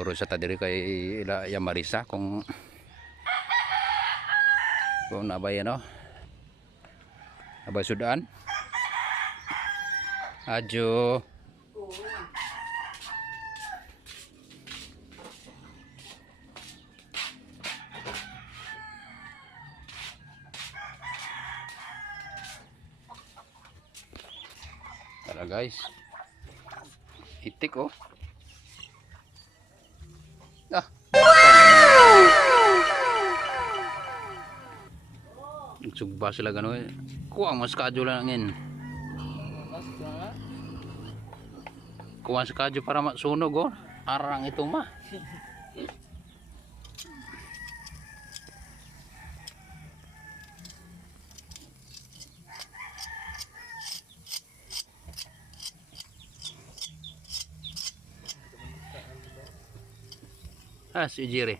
Turo sa tadiri kay ila ya Marisa kung nabay ano. Abay sudaan. Ajo. Tara guys. Itik oh. Ah. Sugba sila gano'n. Kuha mas kadyo lang ngin. Kuha sa kadyo para masunog oh. Arang ito ma. Ah, si Jiri.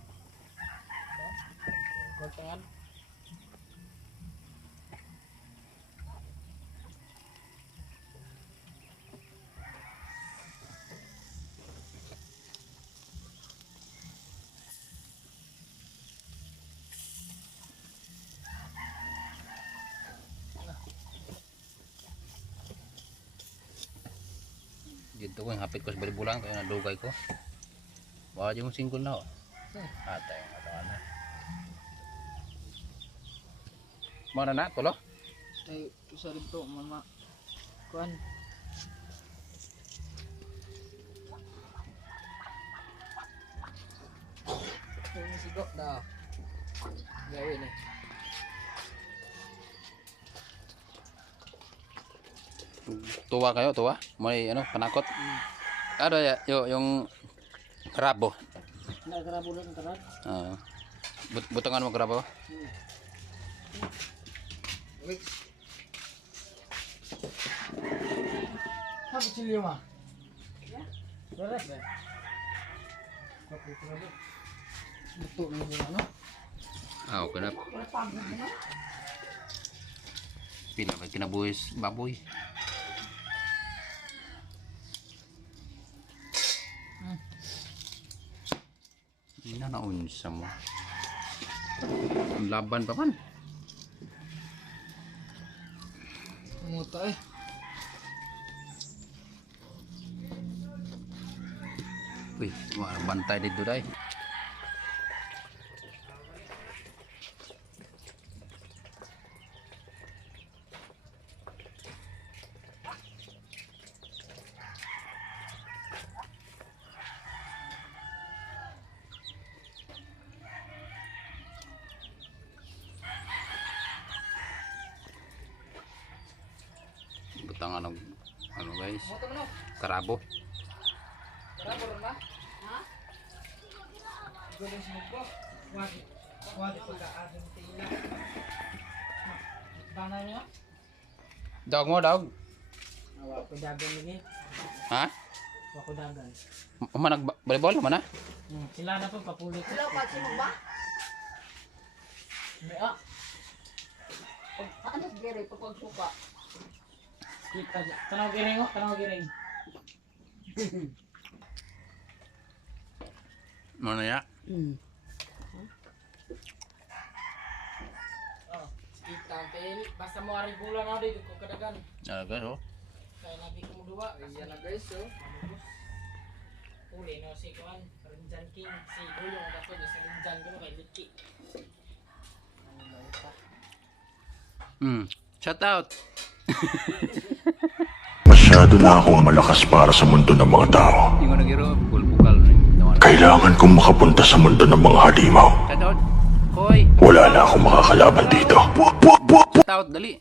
Dito ko yung hapit ko sa balibulang kaya nadugay ko. Wala yung single na oh. Atay ang katawan na. Mana na tulo? Ay, isa rin to, mama. Kuan. Ini sigok dah. Gawin eh. Tuwa kayo, tuwa? May ano, panakot? Ano ya, yung krabo. Nagkarabo lang karab. Butangan mo krabo? Wait. Habi chili ma. Ya. Beres deh. Kopi krabo. Betul ni ano? Okay na. Pila may kinabuhis baboy. Ina na unsa mo. Ang laban pa man. Muta eh. Uy, bantay dito dai. Butangan ng ano guys? Karabo. Karabo ron ba? Ha? Gulis mo po. Wadi pagka-asin tila. Banay niyo? Dog mo, dog. Awa ko dagan lagi. Ha? Awa ko dagan. Nag-volleyball naman na? Sila na po papulit. Hello, pati mo ba? Mea. Ano gere pag suka? Kita tanong giring oh, tanong giring. Ano na ya? Oh, kita tel basta mo ari bulan na dito ko kadagan. Guys, oh. Kaya nabi ko duwa. Iya na guys oh. Uli no si kuan Rinjan King si Gulong dato sa Rinjan ko kay Liki. Shout out. Masyado na akong malakas para sa mundo ng mga tao. Yung ano giro, bukal. Kailangan kong makapunta sa mundo ng mga halimaw. Shout out. Hoy. Wala na akong makakalaban dito. Shout out, dali.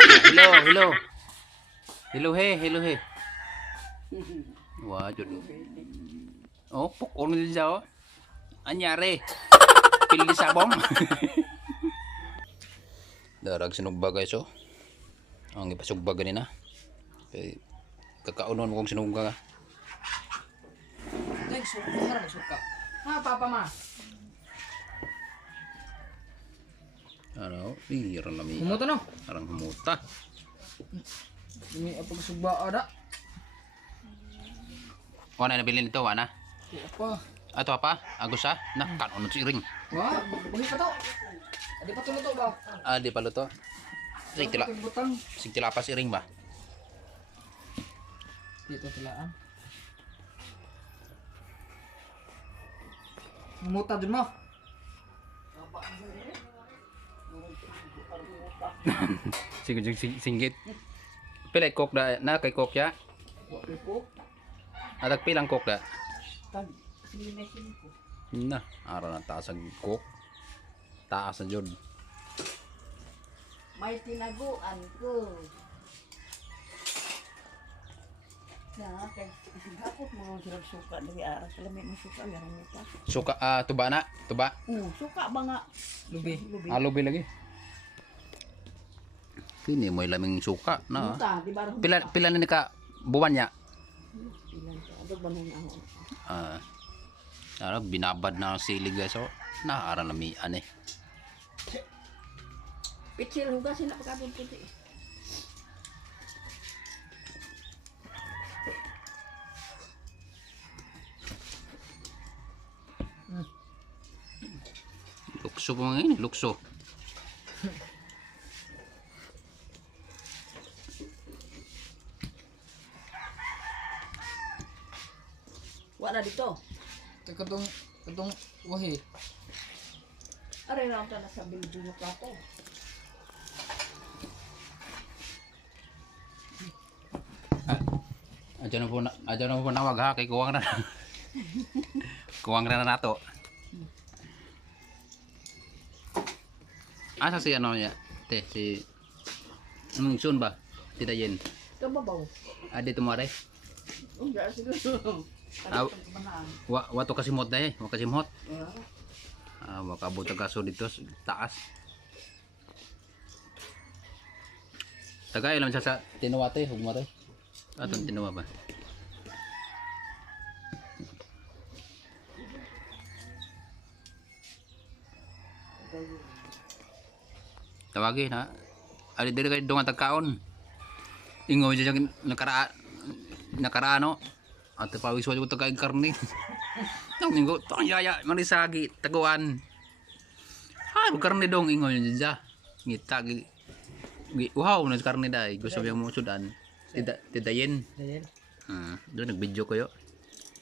Hello, hello. Hello he, hello he. Wah, jud. Oh, pukul nila siya oh. Anyari. Pili sabong. Darag sinugba guys oh. Ang ipasugba ganina. Kay kakaunon mo kung sinugba ka. Nagsuka, harap suka. Ha, papa ma. Ano? Bira na mi. Humuto no. Arang humuta. Ini apa sugba ada? Kung ano nabili nito, wana? Apa? Ato apa? Agus ha? Nakanon si Iring. Wah, buhi pa to. Adi pa to ba? Di pala to. Butang. Sig tilapas Iring ba? Dito tilaan. Muta dun mo. Singgit. Pila kok da na kay kok ya? Adag pilang kok da? Tag, sinimesin ko. Na, ara na taas ang kok. Taas na jud. May tinaguan ko. Ya, kay hapot mo sila suka dari aras lamit mo suka meron mo pa. Suka tuba na, tuba. Suka ba nga? Lubi. Alobe lagi. Kini mo laming suka na. Muta, di ba? Pila na ka buwan niya. Ilan ka? Ano ba nang ako? Binabad na ang sili guys. So, naara na mi ane. Pitsil hugasin na pagkabon puti. Lukso po mga ini, lukso. Wala dito. Katong wahi. Aray lang ta sa bilbil na plato. Aja na po nawag ha, kay kuwang na. Kuwang na nato. Asa si ano niya? Te, si Sun ba? Si Dayen. Kababaw. Dito mo aray. Enggak siguro. Ah, wato kasi mod na wa kasi mod. Ya. Makabot ang kaso dito sa taas. Tagay lang siya sa tinuwate, hugmare. Atong tinuwa ba? Tawagin ha. Ali diri kay dungan tagkaon. Ingo siya nakaraan no. At pawis wa ko tagay karne. Tong minggo tong yaya manisagi taguan. Ha karne dong ingo siya. Ngita gi wow na karne dai gusto yang mo sudan. Tidak yen. Dayan. Doon nag-video ko yo.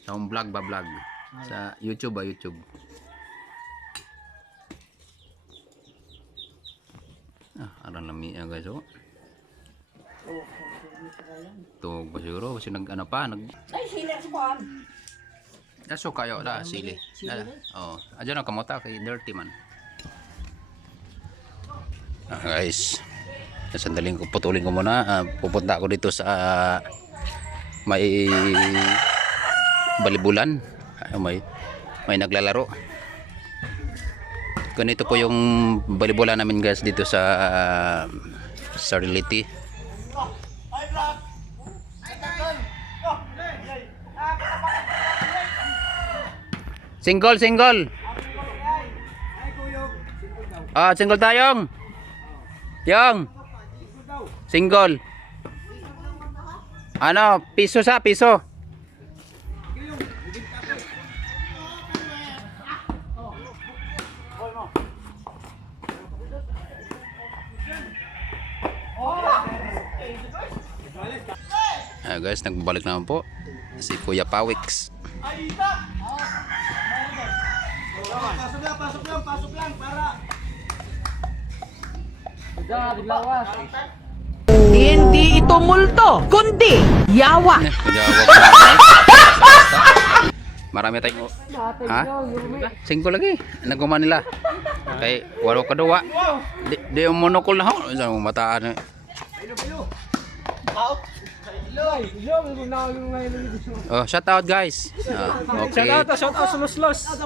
Sa vlog ba vlog. Sa YouTube ba YouTube. Aran lami guys oh. To ba siguro kasi nag ano pa nag Ay, sila sa kuan. Daso kayo da sili. Oh, aja na kamota kay dirty man. Guys. Sandaling ko putulin ko muna. Pupunta ako dito sa may balibulan. May naglalaro. Ganito po yung balibulan namin guys dito sa Sariliti. Single. Single tayong. Yung. Single. Ano, piso sa piso. Guys, nagbalik naman po si Kuya Pawix. Pasok lang para. Biglawas. Hindi ito multo, kundi yawa. Marami tayong Singko lagi. Nagkuman nila. Kay walo kadua. Di monokol na ho. Sa mataan. Oh, shout out guys. Okay. Shout out sa los. Shout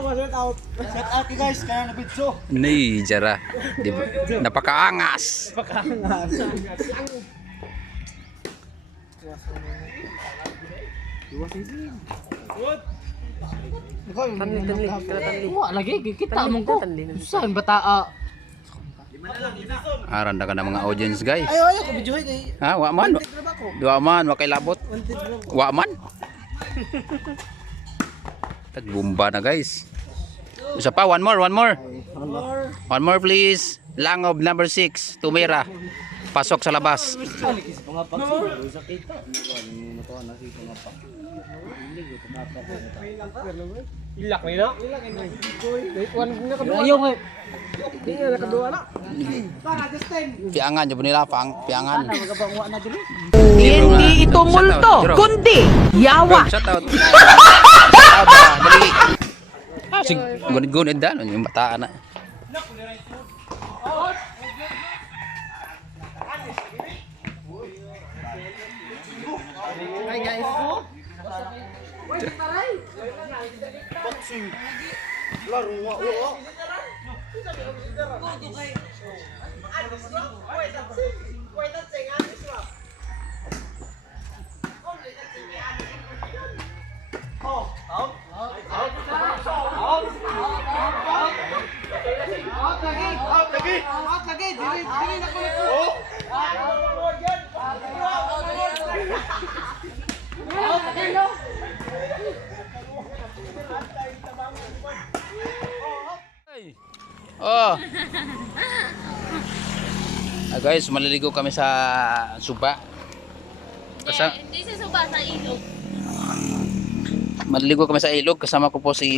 out guys, kaya na video. Ni jara. Napakaangas. Wa lagi kita mong ko. Saan bata? Aranda ka ng mga audience guys. Ayo ko video kay. Ha, wa man. Wa man, wa kay labot. Wa man. Tagbumba na guys. Isa pa, one more. One more please. Langob number 6, tumira. Pasok sa labas. Ilak na yun. Ayaw nga. Piangan nyo nila, piangan. Hindi ito multo, kundi yawa. Shout out. Dali. Gunit-gunit dan yung bataan na. Hi guys. Boxing. Laro nga. Oh. Guys, maliligo kami sa suba. Hindi sa suba, sa ilog. Maliligo kami sa ilog, kasama ko po si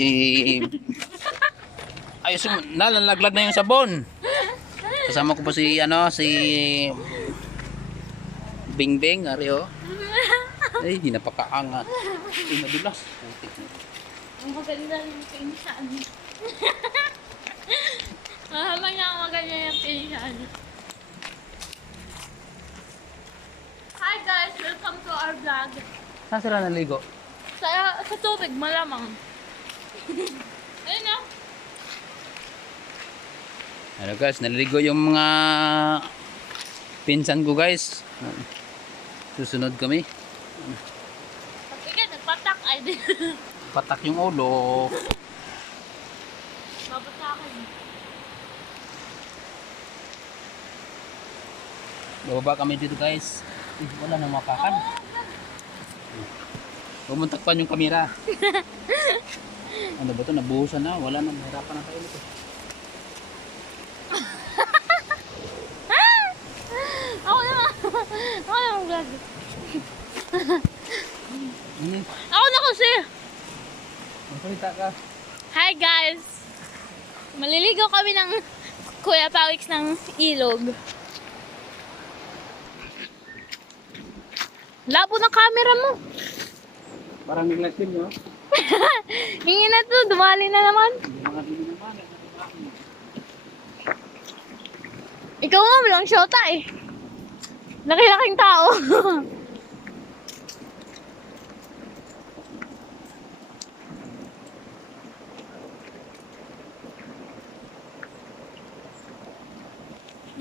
ayos, nalalaglag na yung sabon. Kasama ko po si Bingbing, Ario. Ay, di napakaangat. Ay, madulas. Putik na. Ang maganda yung pinsan. Mahamang na maganda yung pinsan. Hi guys, welcome to our vlog. Saan sila naligo? Sa tubig, malamang. Ayun na. Ano guys, naliligo yung mga pinsan ko guys. Susunod kami. Pag ikaw, nagpatak ay din. Patak yung ulo. Babatakin. Bababa kami dito guys. Wala nang makakan. Bumuntakpan yung kamera. Ano ba ito? Nabuhusan na. Wala nang mahirapan na tayo nito. Ako na vlog. Ako na kasi. Magsalita ka. Hi guys. Maliligo kami ng Kuya Pawix ng ilog. Labo ng camera mo. Parang naglasin nyo. Hingi na to, dumali na naman. Ikaw nga, walang shota eh. Laki-laking tao.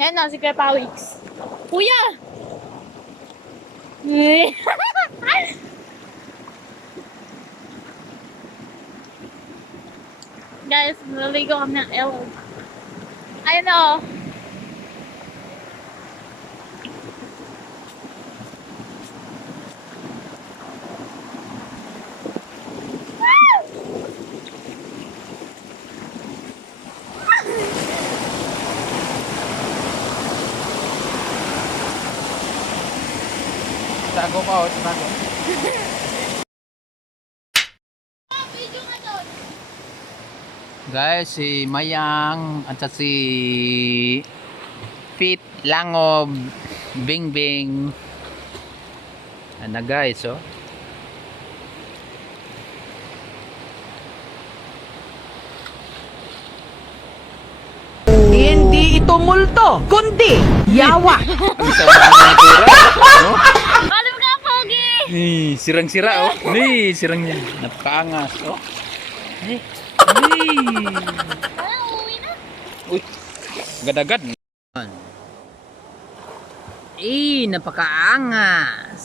Yan na, si Kuya Pawix. Kuya! Guys, naligo kami ng ilog. Ayun o. Tago pa o, tago. Guys, si Mayang at si Pit Langob Bingbing. Ano guys, oh. Hindi ito multo, kundi yawa. Ang sama ng tura, no? Alam ka, Pogi! Ni, sirang-sira oh. Ni, sirang niya. Napakaangas, oh. Ni. Wala, uuwi na. Uy, agad-agad. Napakaangas.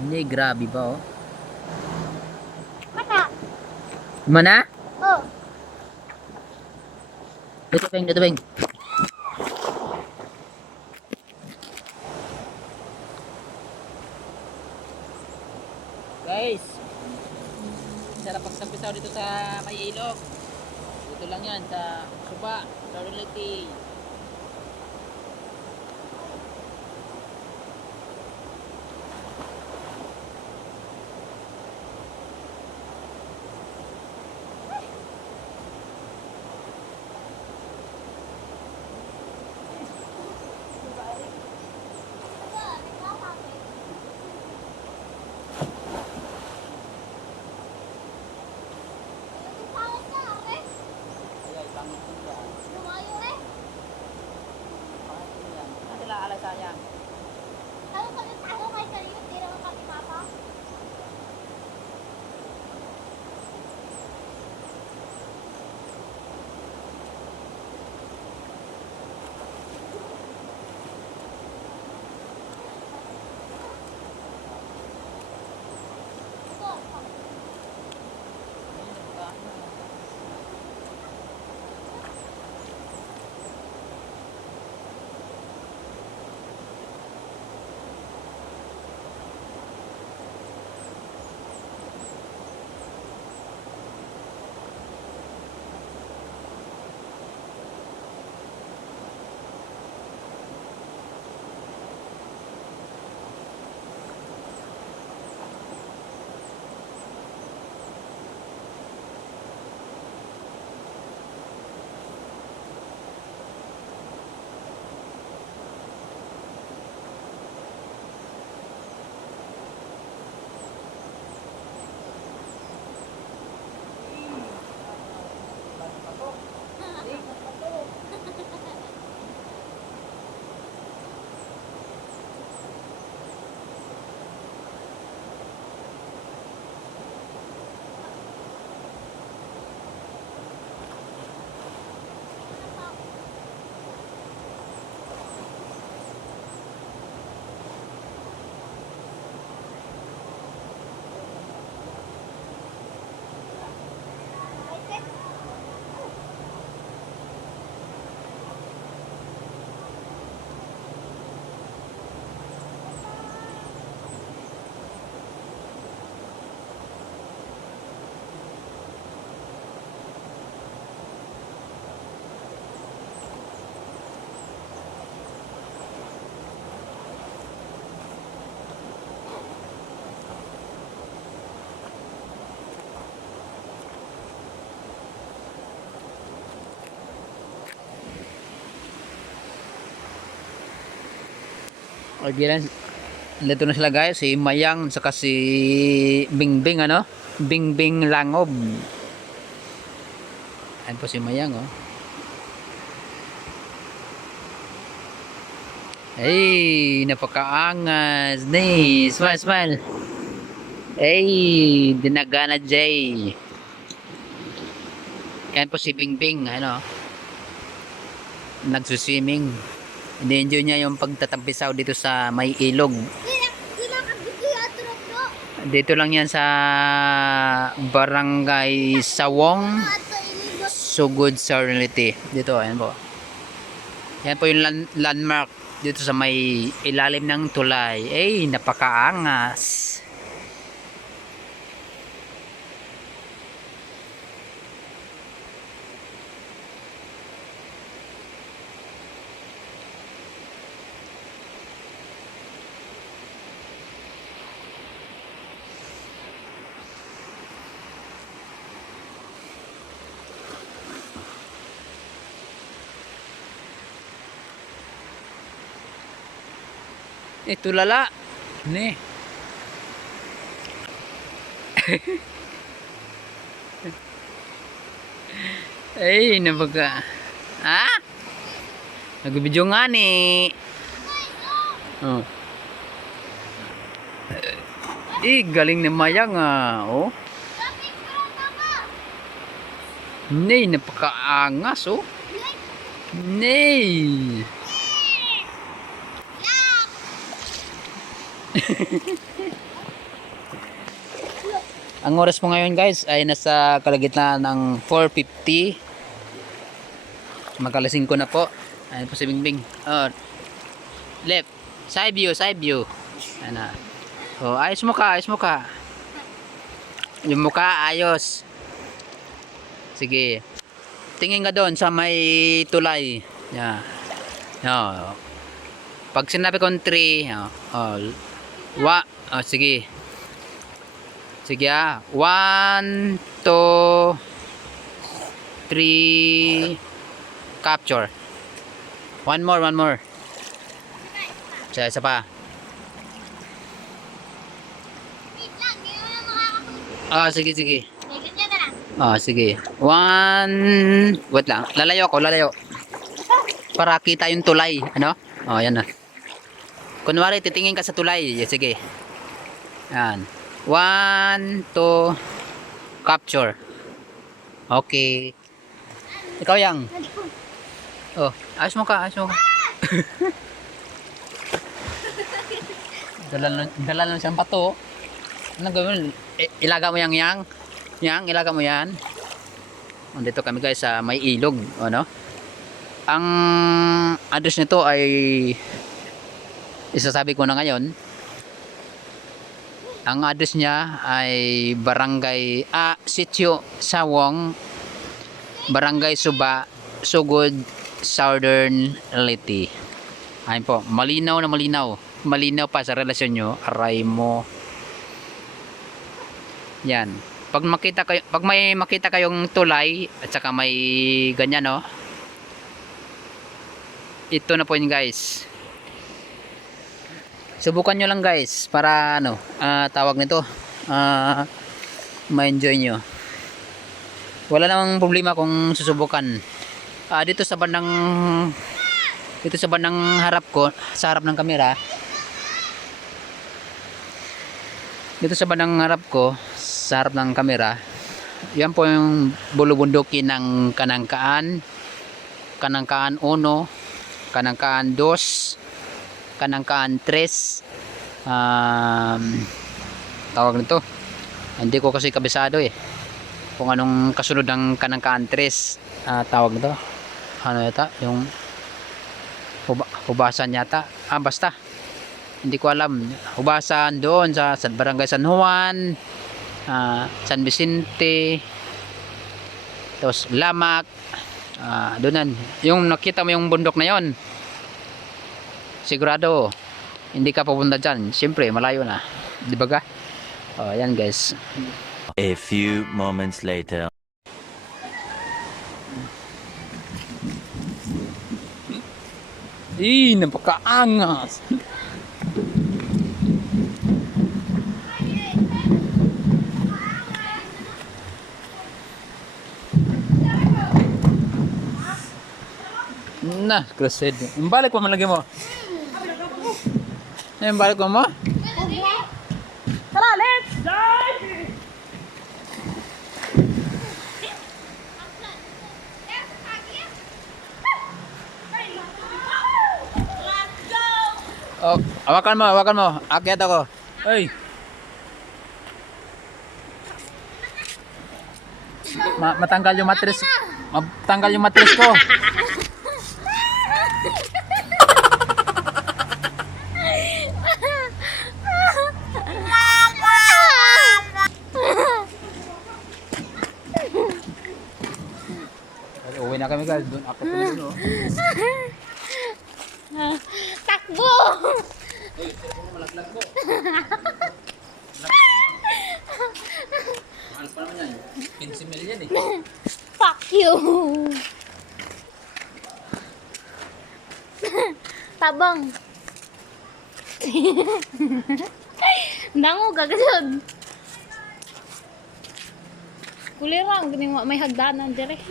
Hindi, grabe ba, oh. Mana? Mana? Oh. Dito, Beng. Guys, ilog. Dito lang yan sa Suba, Lorality. Again, dito na sila guys, si Mayang saka si Bingbing ano? Bingbing Langob. Ayan po si Mayang oh. Hey, napakaangas. Ni, smile, smile. Hey, dinagana Jay. Ayan po si Bingbing, ano? Nagsuswimming. Ini-enjoy niya yung pagtatampisaw dito sa may ilog. Dito lang yan sa Barangay Sawong, Sugod, Lorality. Dito, ayan po. Yan po yung landmark dito sa may ilalim ng tulay. Eh, napakaangas. Ito lala. Ni. Ay, nabaga. Ha? Nagbibidyo nga ni. Oh. Galing na Mayang ah. Oh. Nay, napakaangas oh. Nay. Ang oras mo ngayon guys ay nasa kalagitnaan ng 4:50. Magkalasing ko na po. Ayan po si Bingbing. Oh. Left. Side view, side view. Ano. Oh, ayos mo ka, ayos mo ka. Yung mukha ayos. Sige. Tingin ka doon sa may tulay. Yan. Oh. Pag sinabi kong 3, sige. Sige 1, 2, 3, capture. One more. Isa pa. Sige. Sige. 1, wait lang. Lalayo. Para kita yung tulay. Ano? Yan na. Kunwari, titingin ka sa tulay. Sige. Yan. 1, 2, capture. Okay. Ikaw yang. Ayos mo ka. Dala lang siyang pato. Anong gawin? Ilaga mo yang. Ilaga mo yan. Dito kami guys sa may ilog. Ano? Ang address nito ay isasabi ko na ngayon. Ang address niya ay Barangay Sitio Sawong, Barangay Suba, Sugod, Southern Leyte. Ayun po, malinaw na malinaw. Malinaw pa sa relasyon nyo, aray mo. Yan. Pag may makita kayong tulay at saka may ganyan, no. Ito na po yun, guys. Subukan nyo lang, guys, para tawag nito, ma-enjoy nyo. Wala namang problema kung susubukan. Dito sa bandang harap ko, sa harap ng kamera. Dito sa bandang harap ko, sa harap ng kamera, yan po yung bulubundukin ng Kanangkaan 1, Kanangkaan 2, Kanangkaan 3. Tawag nito, hindi ko kasi kabisado kung anong kasunod ng Kanangkaan 3. Tawag nito, ano yata, yung Hubasan yata, basta hindi ko alam. Hubasan doon sa Barangay San Juan, San Vicente, tapos Lamak, doonan. Yung nakita mo yung bundok na yon, sigurado hindi ka pupunta dyan. Siyempre malayo na, di ba ka? Yan guys. A few moments later. Napakaangas. Crossfade. Balik mo malagay mo. Balik mo. Tara, let's go! Hawakan mo. Akyat ako. Hey. Matanggal yung mattress. Matanggal yung mattress ko. Uwi na kami guys. Doon ako tuloy. Takbo! Uy, telepono mo, laglag mo. Mahal pa naman yan. 15 million Fuck you! Tabang! Dango, gagasod! Kulirang, may hagdanan direct.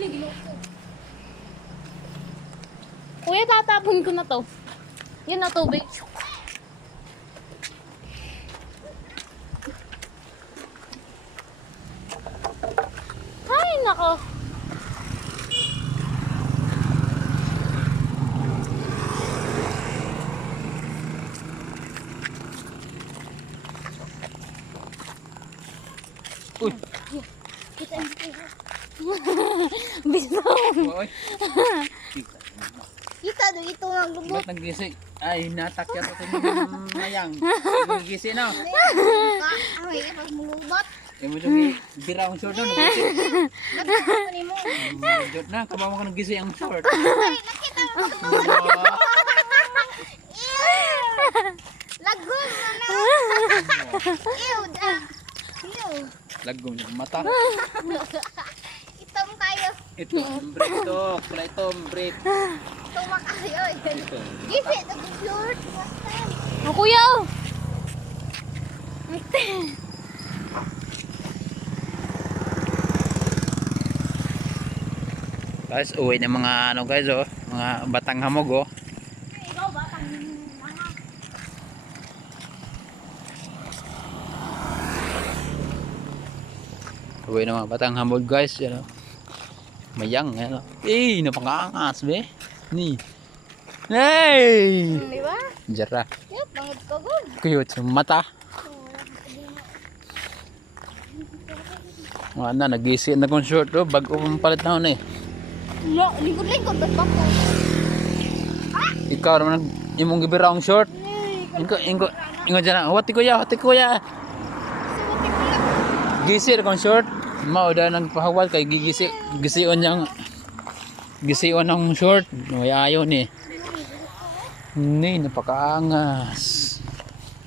Kuya, tatapon ko na to. Yan na tubig. Ay, nako. Uy! Bisaw. Uy! Kita doon ito ang lubot. Ba't nagising? Ay, natak yan ito yung mayang. Nagising na. Ay, pag mulubot. Yung mo dyan, bira ang short na. Short na, kabawa ka nag-gisi ang short. Lagom na. Ew, da. Ew. Lagom yung mata. Itong tayo. Ito, break to. Pala ito, break. Itong makayo. Give it the short. Ang kuya oh. Guys, uwi ng mga ano guys oh. Mga batang hamog oh. Uwi ng mga batang hamog guys. Yan oh. Mayang yan oh. Eh, napangangas be. Ni. Hey! Di ba? Jara. Yup, bangod ko good. Cute yung mata. Mga na, nag-isi na kong short oh. Bago pang palit na ako eh. No, lingkod-lingkod. Ba't pa po? Ikaw naman imong gibira ang short. Ingo dyan na. Hati kuya, hati kuya. Gisi na kong short. Mao da nagpahawal kay gisiyon yang gisiyon ang short. May ayaw ni. Ni napakaangas.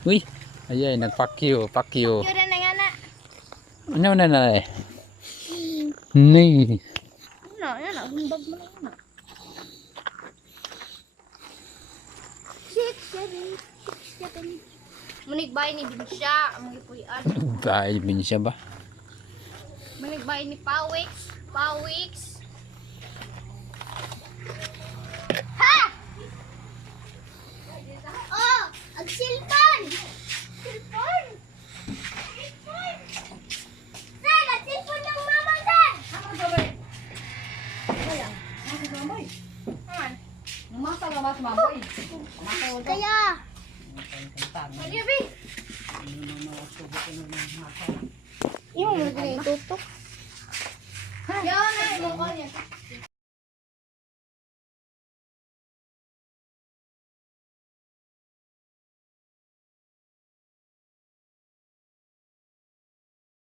Uy, ayay nagpakyo, pakyo. Yun na nga na. Ano na eh. Ni. Ano, yan na. Humbag mo na. 6, 7, 6, 7. Munigbay ni Binsya. Munipuyan. Bahay bin siya ba? Munigbay ni Pawix. Pawix. Ha! Oh! Ang silpon! Silpon! Silpon! Saan? Ang silpon ng mama saan? Kaya. Ano yun, Bi? Yung mo na itutok.